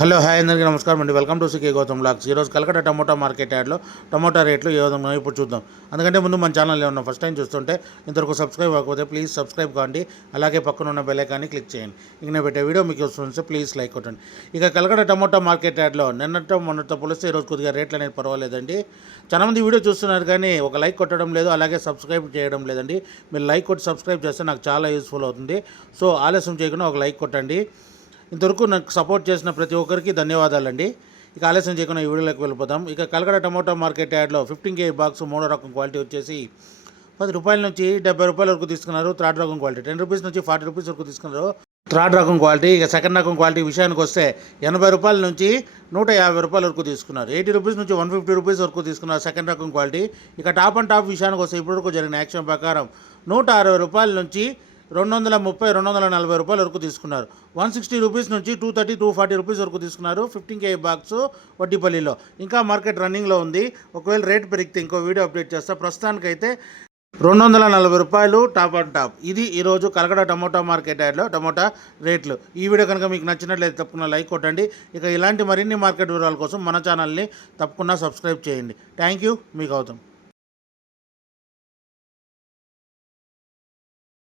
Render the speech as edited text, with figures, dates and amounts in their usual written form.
Hello hi అందరికీ నమస్కారం అండి. Welcome to CK Gautam blogs. ఈరోజు కలకట్ట టమోటా మార్కెట్ యార్డ్లో టమోటా రేట్లు ఏ విధంగా ఇప్పుడు చూద్దాం. అందుకంటే ముందు మన ఛానల్ ఏమన్నా ఫస్ట్ టైం చూస్తుంటే ఇంతవరకు సబ్స్క్రైబ్ అవ్వకపోతే ప్లీజ్ సబ్స్క్రైబ్ కాండి. అలాగే పక్కన ఉన్న బెల్ ఐకాన్ని క్లిక్ చేయండి. ఇక నేను పెట్టే వీడియో మీకు వస్తుంది, ప్లీజ్ లైక్ కొట్టండి. ఇక కలకట్ట టమోటా మార్కెట్ యార్డ్లో నిన్నతో మొన్నతో పోలిస్తే ఈరోజు కొద్దిగా రేట్లు అనేది పర్వాలేదండి. చాలామంది వీడియో చూస్తున్నారు కానీ ఒక లైక్ కొట్టడం లేదు, అలాగే సబ్స్క్రైబ్ చేయడం లేదండి. మీరు లైక్ కొట్టి సబ్స్క్రైబ్ చేస్తే నాకు చాలా యూస్ఫుల్ అవుతుంది. సో ఆలస్యం చేయకుండా ఒక లైక్ కొట్టండి. ఇంతవరకు నాకు సపోర్ట్ చేసిన ప్రతి ఒక్కరికి ధన్యవాదాలండి. ఇక ఆలస్యం చేయకుండా ఈ వీడియోలోకి వెళ్ళిపోతాం. ఇక కలకడ టమోటా మార్కెట్ యార్డ్లో 15 kg బాక్స్ మూడో రకం క్వాలిటీ వచ్చేసి 10 రూపాయల నుంచి 70 రూపాయల వరకు తీసుకున్నారు. థర్డ్ రకం క్వాలిటీ 10 రూపీస్ నుంచి 40 రూపీస్ వరకు తీసుకున్నారు. థర్డ్ రకం క్వాలిటీ. ఇక సెకండ్ రకం క్వాలిటీ విషయానికి వస్తే 80 రూపాయల నుంచి 150 రూపాయల వరకు తీసుకున్నారు. 80 రూపీస్ నుంచి 150 రూపీస్ వరకు తీసుకున్నారు సెకండ్ రకం క్వాలిటీ. ఇక టాప్ అండ్ టాప్ విషయానికి వస్తే ఇప్పటివరకు జరిగిన యాక్షన్ ప్రకారం 160 రూపాయల నుంచి 230, 240 రూపాయల వరకు తీసుకున్నారు. 160 రూపీస్ నుంచి 230, 240 రూపీస్ వరకు తీసుకున్నారు 15 kg బాక్స్ వడ్డీపల్లిలో. ఇంకా మార్కెట్ రన్నింగ్లో ఉంది. ఒకవేళ రేట్ పెరిగితే ఇంకో వీడియో అప్డేట్ చేస్తా. ప్రస్తుతానికైతే 240 రూపాయలు టాప్ అండ్ టాప్. ఇది ఈరోజు కలకడ టమోటా మార్కెట్ యార్డ్లో టమోటా రేట్లు. ఈ వీడియో కనుక మీకు నచ్చినట్లయితే తప్పకుండా లైక్ కొట్టండి. ఇక ఇలాంటి మరిన్ని మార్కెట్ వివరాల కోసం మన ఛానల్ని తప్పకుండా సబ్స్క్రైబ్ చేయండి. Thank you. మీ గౌతమ్.